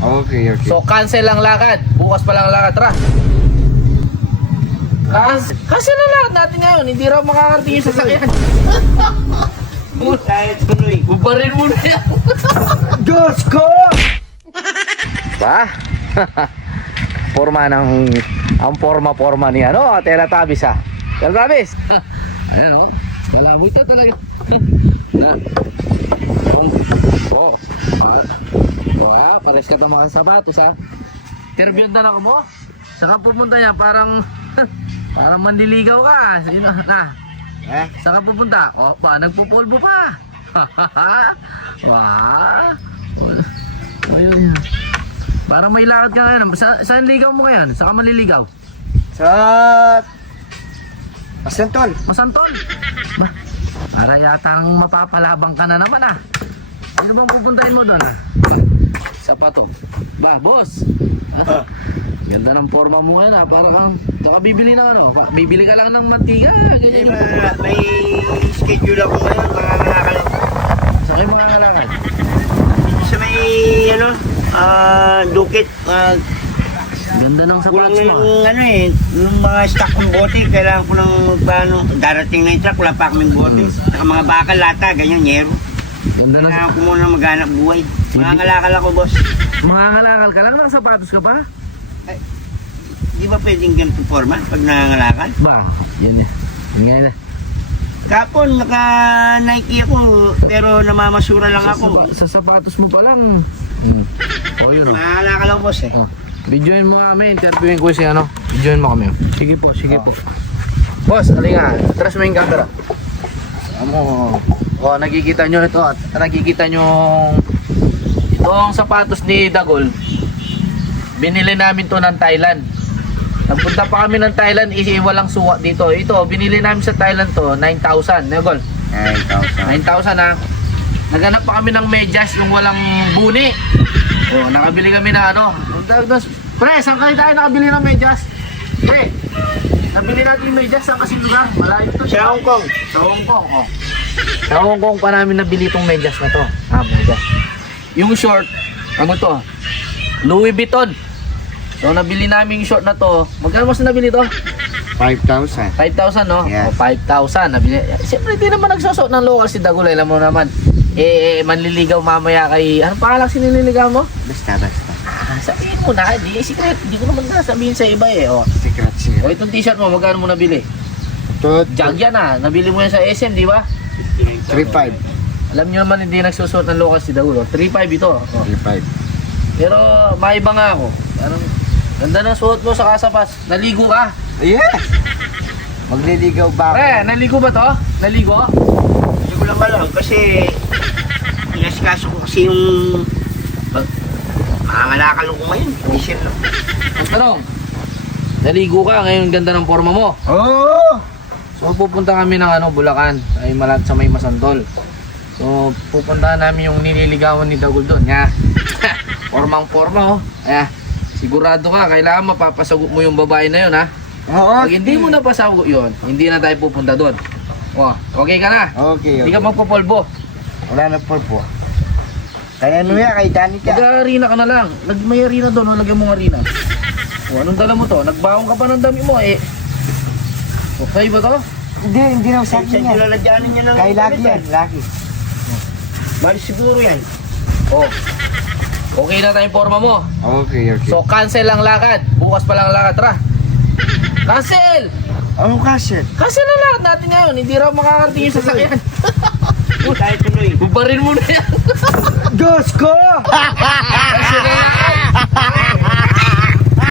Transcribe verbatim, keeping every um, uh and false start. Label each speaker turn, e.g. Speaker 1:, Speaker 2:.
Speaker 1: Okay, okay.
Speaker 2: So cancel ang lakad. Bukas pa lang ang lakad. Tara. Cancel, cancel ang lakad natin ngayon. Hindi raw makakarating yung sasakyan.
Speaker 3: Kahit tuloy.
Speaker 2: Bubarin mo na yan.
Speaker 1: Diyos ko!
Speaker 2: Ba? Forma ng... Ang forma-forma ni ano, Teletubbies ha. Teletubbies! Ayan o. Wala mo ito talaga. Na. Oo. Ah. O kaya, pares ka itong mga sapatos ha. Interview na ako mo. Saka pupunta niya parang... parang mandiligaw ka. Sino? Na.
Speaker 1: Eh?
Speaker 2: Saan ka pupunta? O, pa, nagpupulbo pa. Wah. O, yun. Parang may lakad ka ngayon. Sa, saan ligaw mo ngayon? Saan ka maliligaw?
Speaker 1: Sa... Masantol.
Speaker 2: Masantol. Ba? Para yata ang mapapalabang ka na naman ah. Ano bang pupuntahin mo doon ah? Ba? Sapato. Ba, boss? Ah. Ganda ng forma mo ngayon ah. Parang kang... Baka bibili ng ano? Ba- Bibili ka lang ng mantika.
Speaker 3: Eh,
Speaker 2: Ganyan.
Speaker 3: ma- may schedule ako ngayon, mga kalakal.
Speaker 2: Sa kayo mga kalakad.
Speaker 3: Sa may, ano, ah, dukit, ah,
Speaker 2: Ganda ng
Speaker 3: kulang
Speaker 2: sapatos
Speaker 3: na
Speaker 2: mo.
Speaker 3: yung, ano eh, yung mga stock ng bote, kailangan ko ng magpaano, darating na yung truck, wala pa kaming bote. Saka mga bakal, lata, ganyan, nyero.
Speaker 2: Ganda ng
Speaker 3: Kailangan ko muna maghanap buhay. Mga kalakal ako, boss.
Speaker 2: mga kalakal ka lang. Ng sapatos ka pa?
Speaker 3: Di ba pwedeng ganito forma pag nangangalakal?
Speaker 2: Ba? Yan yan. Yan nga na.
Speaker 3: Kapon, naka-Nike ako, pero namamasura lang
Speaker 2: Sa,
Speaker 3: ako.
Speaker 2: sapa- sa sapatos mo pa lang. Hmm. O yun o.
Speaker 3: Nangangalakal ako, boss eh.
Speaker 2: Oh. Videoin mo kami, interviewin ko si ano. Videoin mo kami. Sige po, sige po. Boss, alinga, atras mo yung camera. Amo. Oh, nakikita nyo ito at nakikita nyo itong sapatos ni Dagol. Binili namin to ng Thailand. Nagpunta pa kami ng Thailand, isi walang suwa dito. Ito, binili namin sa Thailand to, nine thousand. Dagol.
Speaker 1: nine thousand.
Speaker 2: nine thousand ha. Naganap pa kami ng medyas yung walang buni. Oh, nakabili kami na ano. Pre, saan kayo tayo nakabili ng medyas? Pre, nabili natin yung medyas saan kasi lugar? Malayo to.
Speaker 3: Sa Hong Kong.
Speaker 2: Sa Hong Kong, oh. Sa Hong Kong pa namin nabili itong medyas na to. Ah, medyas. Yung short, ano to? Louis Vuitton. So, nabili namin yung short na to. Magkano mas nabili to?
Speaker 1: five thousand.
Speaker 2: five thousand, no?
Speaker 1: Yes.
Speaker 2: O, five thousand. Nabili. Siyempre, hindi naman nagsusot ng local si Dagol. Alam mo naman. Eh, eh, manliligaw mamaya kay... Ano pangalan sinililigaw mo?
Speaker 1: Basta, basta.
Speaker 2: Ah, sabihin mo na. Hindi, secret. Hindi ko naman nasabihin sa iba eh. O,
Speaker 1: Secret,
Speaker 2: o
Speaker 1: secret.
Speaker 2: itong t-shirt mo, magkano mo nabili?
Speaker 1: Ito,
Speaker 2: Jag yan ah. Nabili mo yan sa S M, di ba?
Speaker 1: three five.
Speaker 2: Alam niyo naman hindi nagsusot ng local si Dagol. three five ito. O.
Speaker 1: three five.
Speaker 2: Pero, maiba nga ako. Parang, ganda ng suot mo sa kasapas. Naligo ka.
Speaker 1: Yes! Magliligaw ba ako?
Speaker 2: Pre, naligo ba to? Naligo?
Speaker 3: Hindi ko lang alam kasi inasikaso ko kasi yung mangangalakal ko ngayon. Isip lang.
Speaker 2: Ang tanong, naligo ka, ngayon ganda ng forma mo.
Speaker 1: Oo!
Speaker 2: So pupunta kami ng ano, Bulacan, ay malat sa may Masantol. So pupuntahan namin yung nililigawan ni Dagol doon. Nga, formang forma oh. Kaya, sigurado ka, kailangan mapapasagot mo yung babae na yun ha.
Speaker 1: Oo!
Speaker 2: Pag hindi mo napasagot yun, hindi na tayo pupunta doon. Oh, okay ka na?
Speaker 1: Okay,
Speaker 2: Hindi
Speaker 1: okay.
Speaker 2: ka magpapolbo.
Speaker 1: Wala na po po. Kaya ano yan, kay Danica.
Speaker 2: Nag-arena ka na lang. Nag may arena doon, lagyan mo ng arena. O, anong dala mo to? Nagbaong ka pa ng dami mo eh. Okay ba to?
Speaker 1: Hindi, hindi na sa
Speaker 3: Sa
Speaker 1: akin yan.
Speaker 3: nilalagyanan niya ng
Speaker 1: Kay Lucky yan, Lucky.
Speaker 3: Mali siguro yan.
Speaker 2: Oh. Okay na tayong forma mo.
Speaker 1: Okay, okay.
Speaker 2: So cancel ang lakad. Bukas pa lang ang lakad. Tara. Cancel!
Speaker 1: Ano kasi?
Speaker 2: Cancel ang lakad natin ngayon. Hindi raw makakarating yung sasakyan.
Speaker 3: Kahit tuloy.
Speaker 2: Bubarin mo na yan.
Speaker 1: Diyos ko!
Speaker 2: Cancel na